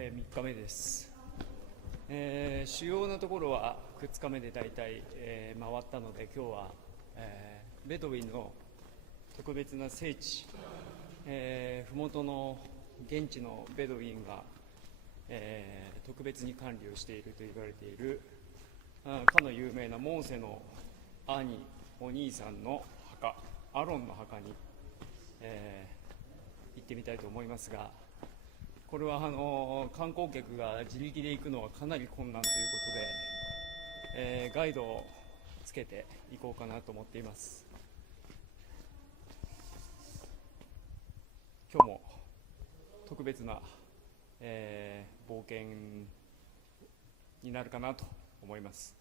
3日目です。主要なところは2日目で大体、回ったので、今日は、ベドウィンの特別な聖地、麓の現地のベドウィンが、特別に管理をしていると言われているかの有名なモーセの兄、お兄さんの墓、アロンの墓に、行ってみたいと思いますが、これは観光客が自力で行くのはかなり困難ということで、ガイドをつけて行こうかなと思っています。今日も特別な、冒険になるかなと思います。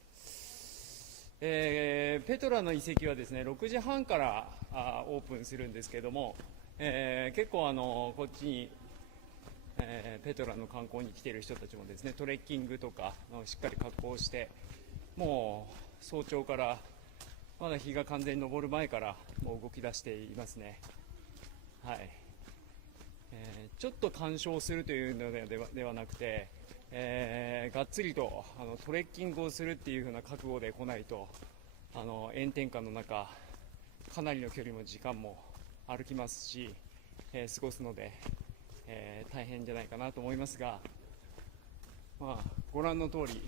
ペトラの遺跡はですね、6時半からオープンするんですけども、結構こっちにペトラの観光に来ている人たちもですね、トレッキングとかしっかり格好してもう早朝からまだ日が完全に昇る前からもう動き出していますね。はい。ちょっと鑑賞するというのではなくて、がっつりとトレッキングをするっていう風な覚悟で来ないと炎天下の中かなりの距離も時間も歩きますし、過ごすので大変じゃないかなと思いますが、ご覧の通り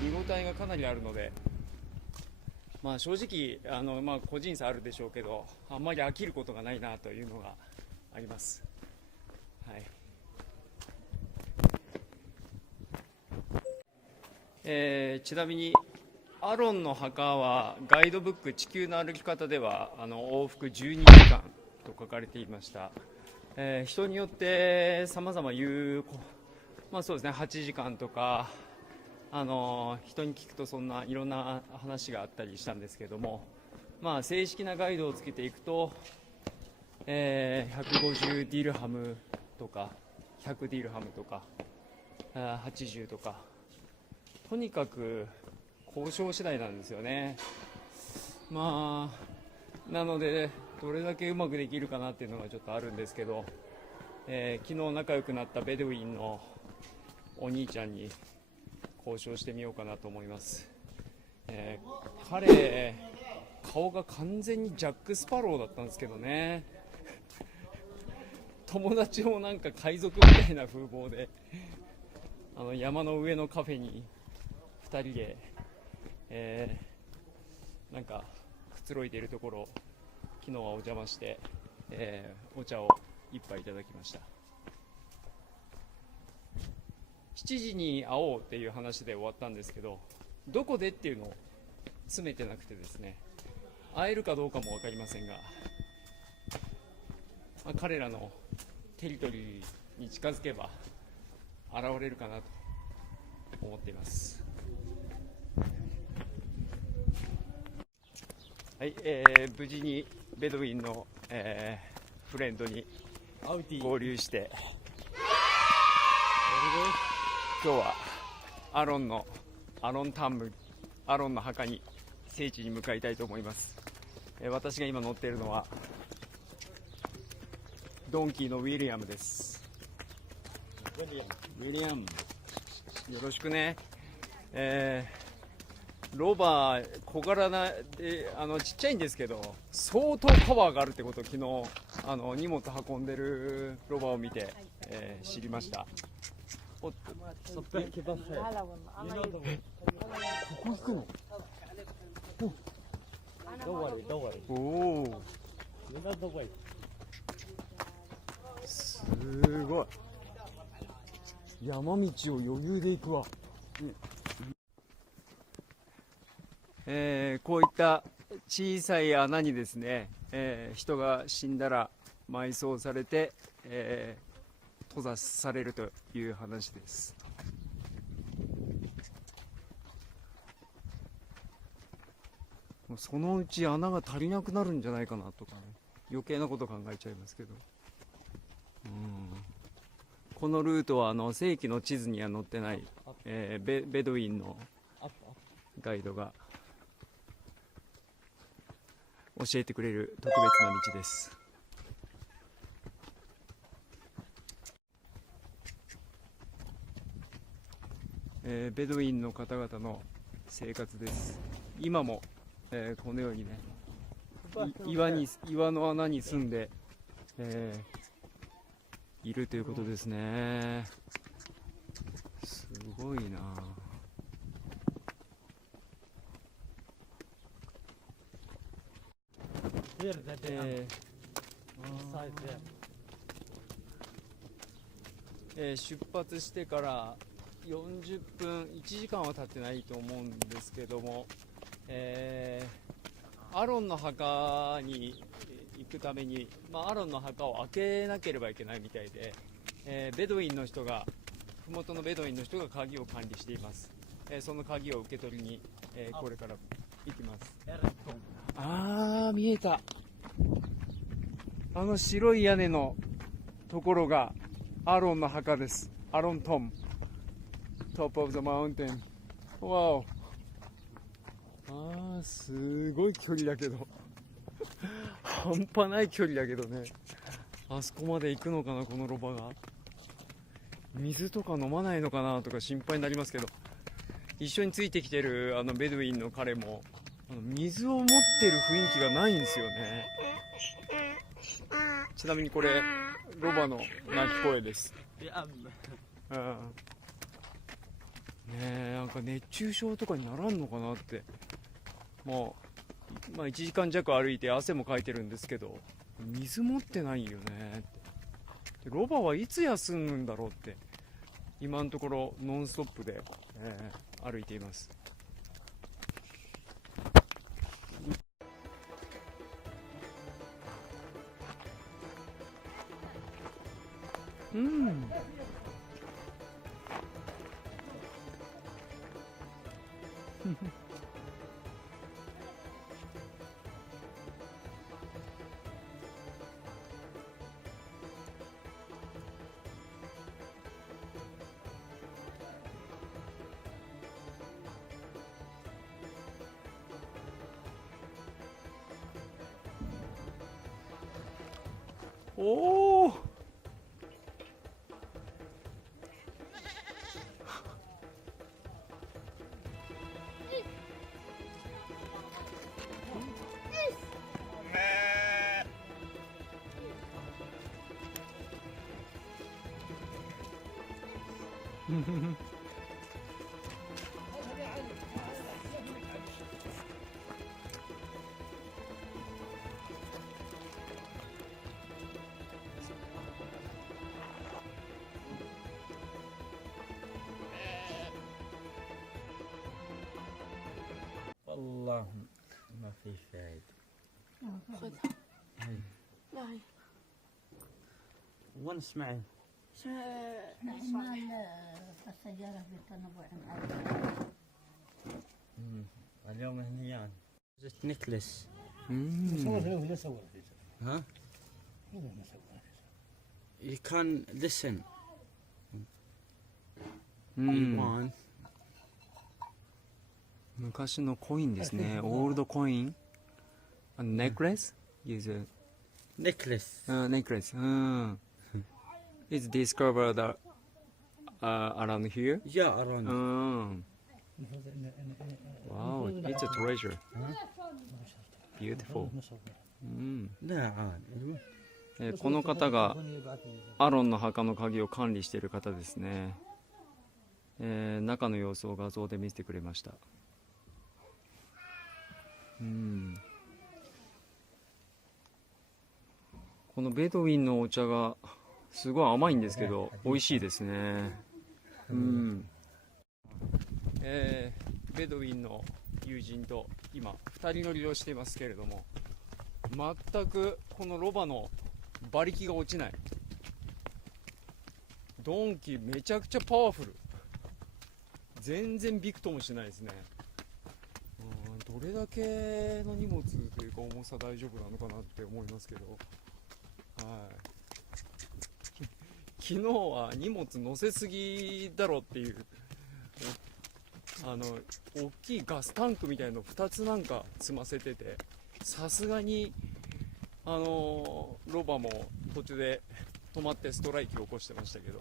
見応えがかなりあるので、正直個人差あるでしょうけど、あんまり飽きることがないなというのがあります。はい。ちなみにアロンの墓はガイドブック地球の歩き方では往復12時間と書かれていました。人によって様々言う、そうですね、8時間とか人に聞くとそんないろんな話があったりしたんですけども、正式なガイドをつけていくと、150ディルハムとか100ディルハムとか80とか、とにかく交渉次第なんですよね。なのでどれだけうまくできるかなっていうのがちょっとあるんですけど、昨日仲良くなったベドウィンのお兄ちゃんに交渉してみようかなと思います。彼顔が完全にジャック・スパローだったんですけどね。友達もなんか海賊みたいな風貌で山の上のカフェに2人で、なんかくつろいでいるところ、昨日はお邪魔して、お茶を一杯いただきました。7時に会おうっていう話で終わったんですけど、どこでっていうのを詰めてなくてですね、会えるかどうかも分かりませんが、彼らのテリトリーに近づけば現れるかなと思っています。はい、無事にベドウィンの、フレンドに合流して、今日はアロンの墓に、聖地に向かいたいと思います。私が今乗っているのはドンキーのウィリアムです。ウィリアム、よろしくね。ロバ小柄なでちっちゃいんですけど相当パワーがあるってことを昨日荷物運んでるロバを見て、知りました。ここ行くの？おお、すごい。山道を余裕で行くわ。こういった小さい穴にですね、人が死んだら埋葬されて、閉ざされるという話です。そのうち穴が足りなくなるんじゃないかなとかね、余計なこと考えちゃいますけど、このルートは正規の地図には載ってない、ベドウィンのガイドが教えてくれる特別な道です。ベドウィンの方々の生活です。今も、このようにね、岩の穴に住んで、いるということですね。すごいな。出発してから40分、1時間は経ってないと思うんですけども、アロンの墓に行くために、アロンの墓を開けなければいけないみたいで、ベドウィンの人が、麓のベドウィンの人が鍵を管理しています。その鍵を受け取りに、これから行きます。あー、見えた。あの白い屋根のところがアロンの墓です。アロントム。Top of the mountain。わお。すごい距離だけど。半端ない距離だけどね。あそこまで行くのかな、このロバが。水とか飲まないのかなとか心配になりますけど、一緒についてきてるベドウィンの彼も水を持ってる雰囲気がないんですよね。ちなみにこれロバの鳴き声です。なんか熱中症とかにならんのかなって。1時間弱歩いて汗もかいてるんですけど、水持ってないよね。ロバはいつ休むんだろうって今のところノンストップで、歩いています。おー、والله ما في فايدة. خذها. لا هي وين اسمعي؟ نعمل السيارة بالتنوع اليوم هنيان. جت نكلس. ها؟ You can listen. One. 昔のコインですね。オールドコイン。ネックレス is Necklace. necklace. Is discovered around here? Yeah, around. Wow, it's a treasure. Beautiful. لا عاد. この方がアロンの墓の鍵を管理している方ですね。中の様子を画像で見せてくれました。このベドウィンのお茶がすごい甘いんですけど美味しいですね。ベドウィンの友人と今2人乗りをしていますけれども、全くこのロバの馬力が落ちない。ドンキめちゃくちゃパワフル。全然びくともしないですね。どれだけの荷物というか重さ大丈夫なのかなって思いますけど、昨日は荷物乗せすぎだろっていう大きいガスタンクみたいの2つなんか積ませてて、さすがにロバも途中で止まってストライキを起こしてましたけど、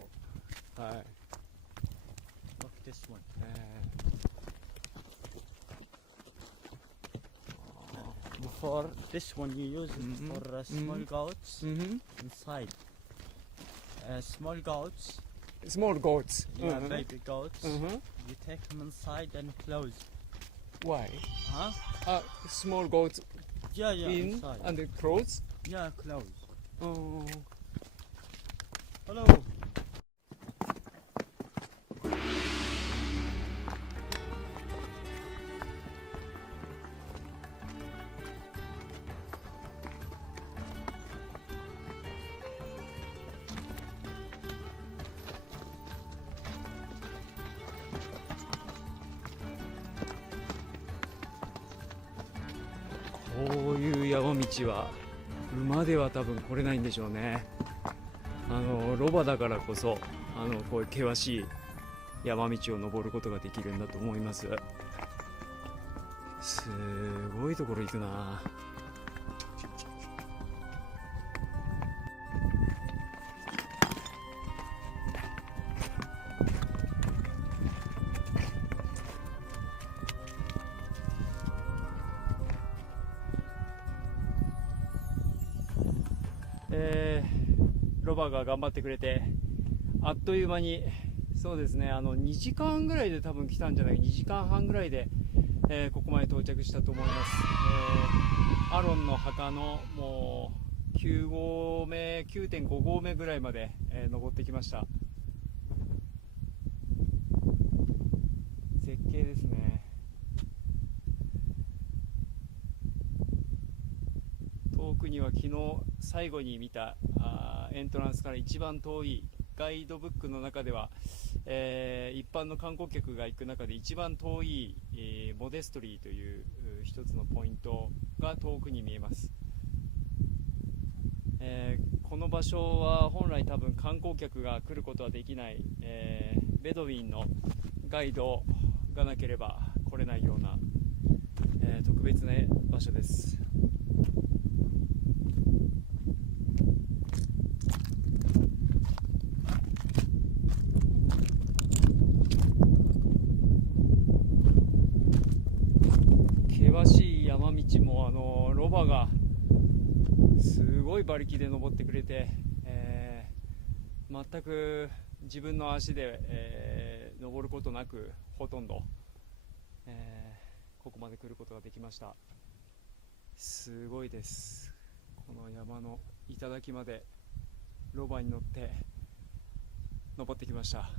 this one. Before this one you use it for small goats inside. Small goats, Small goats. yeah, baby goats. うん。 You take them inside and close. Why? Huh? Small goats Yeah, yeah, in inside. and clothes? Yeah, close. うん。 Hello.こういう山道は馬では多分来れないんでしょうね。ロバだからこそこういう険しい山道を登ることができるんだと思います。すごいところ行くな。ロバが頑張ってくれて、あっという間に、そうですね、2時間ぐらいで多分来たんじゃないか、2時間半ぐらいで、ここまで到着したと思います。アロンの墓のもう9合目、9.5 合目ぐらいまで、登ってきました。絶景ですね。遠くには昨日最後に見たエントランスから一番遠い、ガイドブックの中では、一般の観光客が行く中で一番遠い、モデストリーという一つのポイントが遠くに見えます。この場所は本来多分観光客が来ることはできない、ベドウィンのガイドがなければ来れないような、特別な場所です。険しい山道もロバがすごい馬力で登ってくれて、全く自分の足で、登ることなくほとんど、ここまで来ることができました。すごいです。この山の頂までロバに乗って登ってきました。